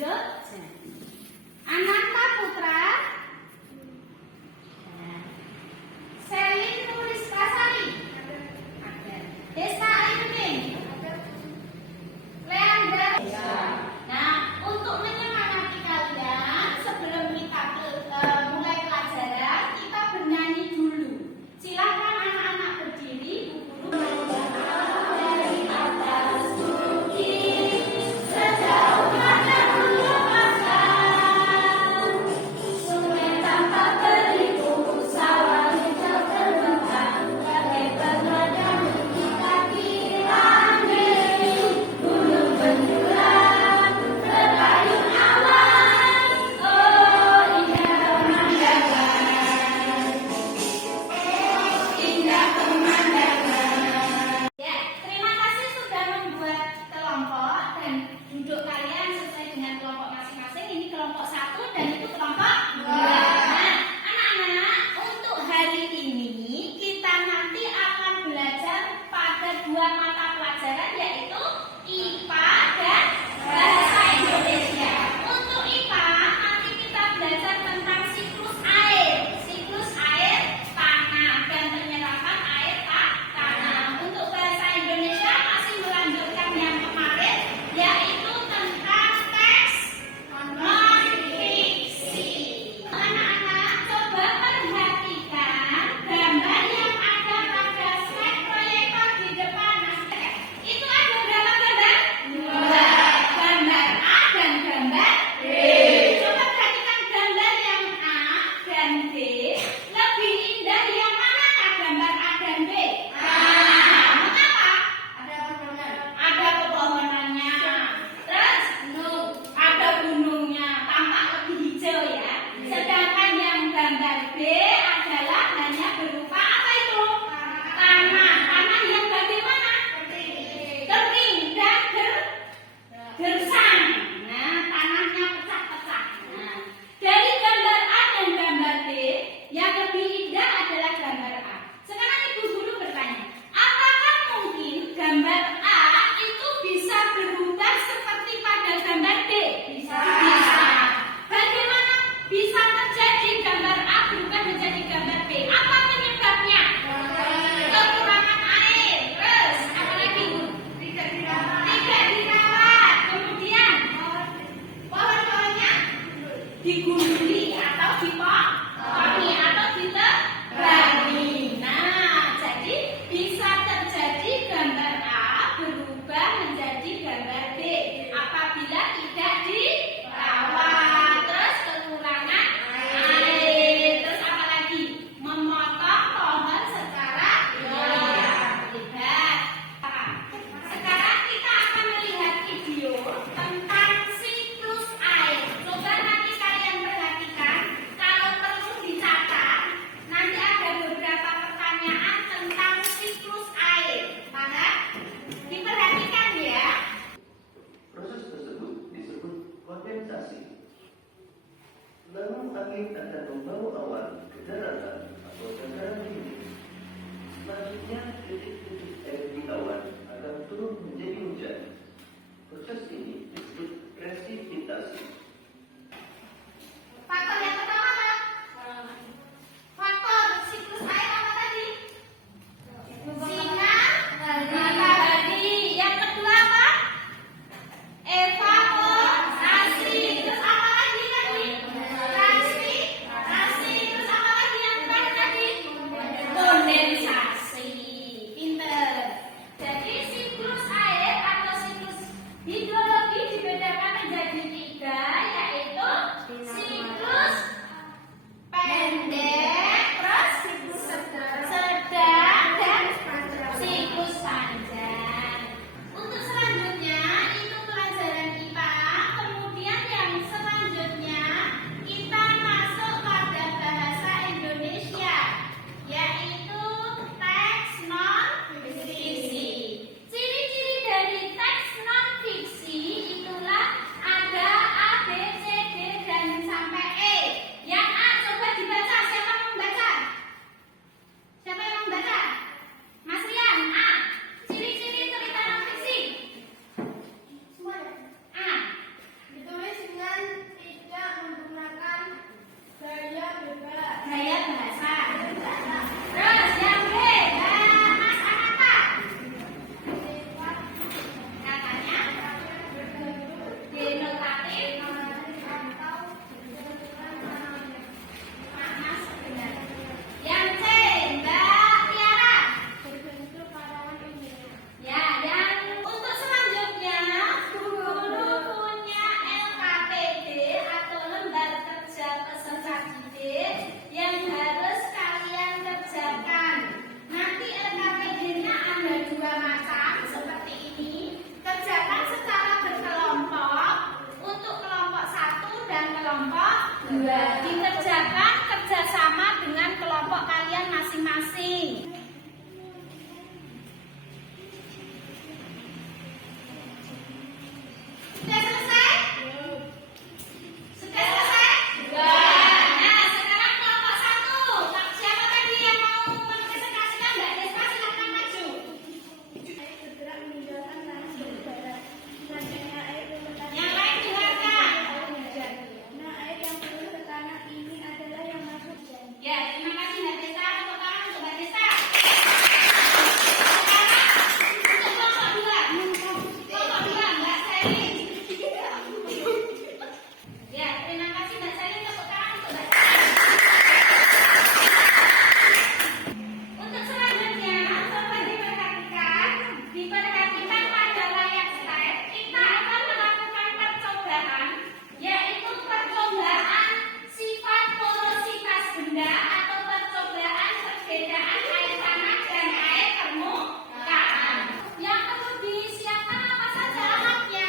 Jogja. Ananta Putra, Selin Nuristasari, Desa Ayudin, Leandra. Nah, untuk menyemangati kalian sebelum kita mulai pelajaran, kita bernyanyi dulu. Silakan anak-anak berdiri, Bu Guru. Dari atas bukit, sejauh mana ku 2. Dikerjakan kerjasama dengan kelompok kalian masing-masing. Sudah selesai? Sudah selesai? Nah, sekarang kelompok 1. Siapa tadi yang mau mempresentasikan? Mbak Desta, silakan maju. Bergerak meninggalkan tanah berbarat. Selanjutnya air bergerak. Yang lain dengarkan. Nah, air yang turun ke tanah ini adalah yang masuk. Ya, terima kasih Mbak Desta. Tepuk tangan untuk Mbak Desta. Sekarang untuk kelompok 2. Kelompok 2, Mbak Selin. Ya, terima kasih Mbak Selin. Tepuk tangan untuk Mbak Selin. Untuk selanjutnya, coba diperhatikan pada layar slide. Kita akan melakukan percobaan, yaitu percobaan sifat porositas benda atau percobaan perbedaan air tanah dan air permukaan. Yang perlu disiapkan apa saja alatnya?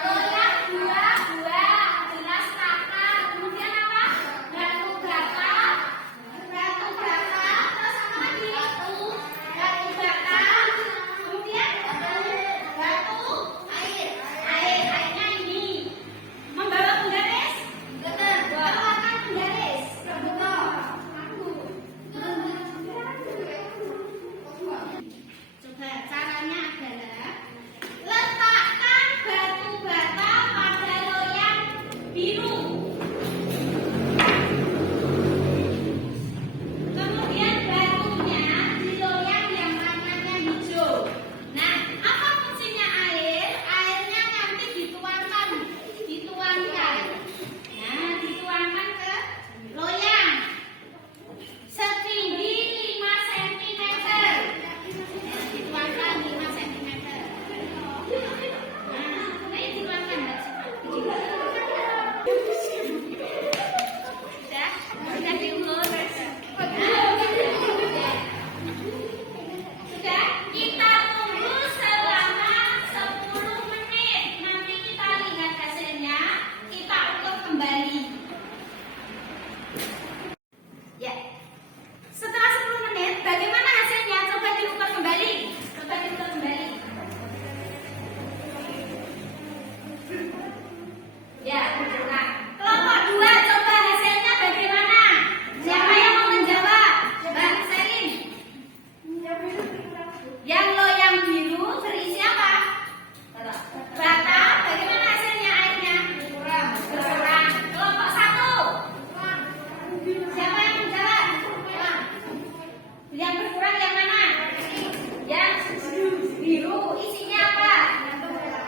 Loyang, buah, gelas kakak, kemudian apa? Batu bata, terus apa lagi? Batu bata, kemudian batu, airnya ini. Membawa penggaris? Bawakan penggaris. Coba caranya adalah letakkan batu bata pada loyang biru. Kemudian batunya di loyang yang warnanya hijau. Nah, apa fungsinya air? Airnya nanti dituangkan. Nah, dituangkan ke loyang setinggi 5 cm. Dituangkan 5 cm. Nah, ini dituangkan Mbak Siva. Sudah diukur. Sudah, kita tunggu selama 10 menit. Nanti kita lihat hasilnya, kita ukur kembali. Ya. Setelah 10 menit, bagaimana hasilnya? Coba diukur kembali. Ya, nah, kelompok 2 coba hasilnya bagaimana? Siapa yang mau menjawab? Mbak Selin. Yang loyang biru berisi apa? Bata. Bagaimana hasilnya airnya? Berkurang. Kelompok 1. Siapa yang menjawab? Yang berkurang yang mana? Yang biru. Isinya apa?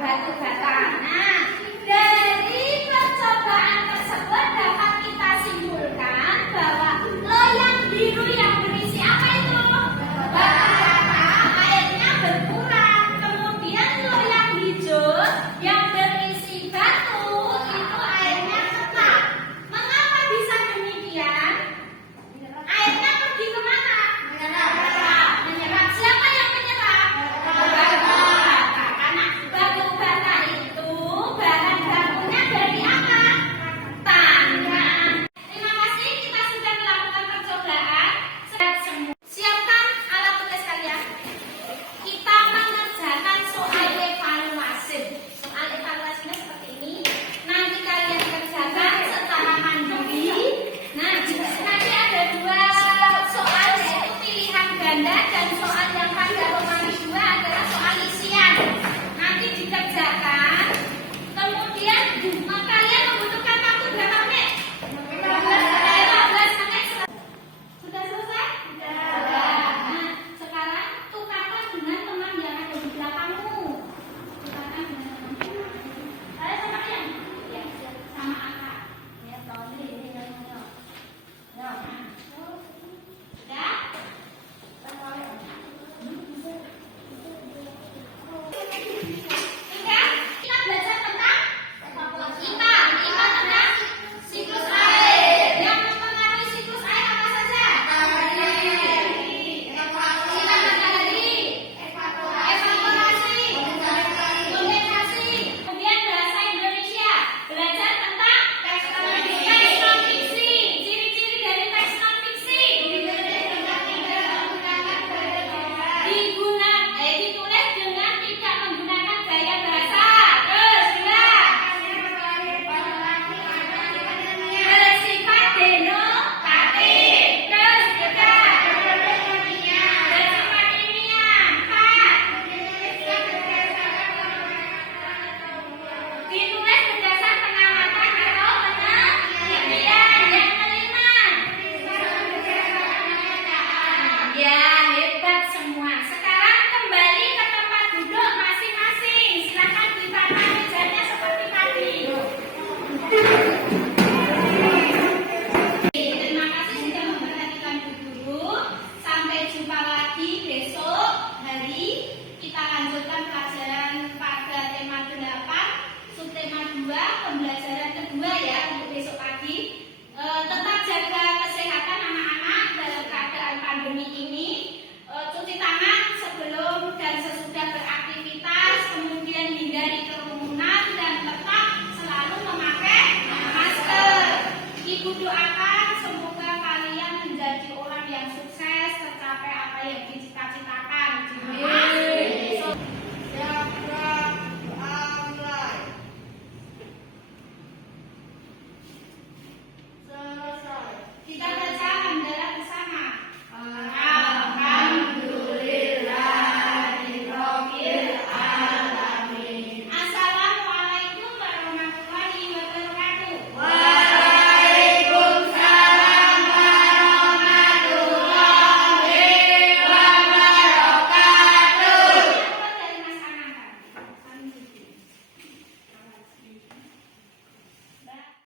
Batu bata. Nah, dari percobaan tersebut dapat kita simpulkan bahwa loyang biru yang berisi apa itu? Batu bata, airnya berkurang. Kemudian loyang hijau yang berisi batu itu airnya tetap. Mengapa bisa demikian? Airnya pergi kemana? Menyerap. Siapa yang menyerap? Batu bata. Karena batu bata itu dituduh apa?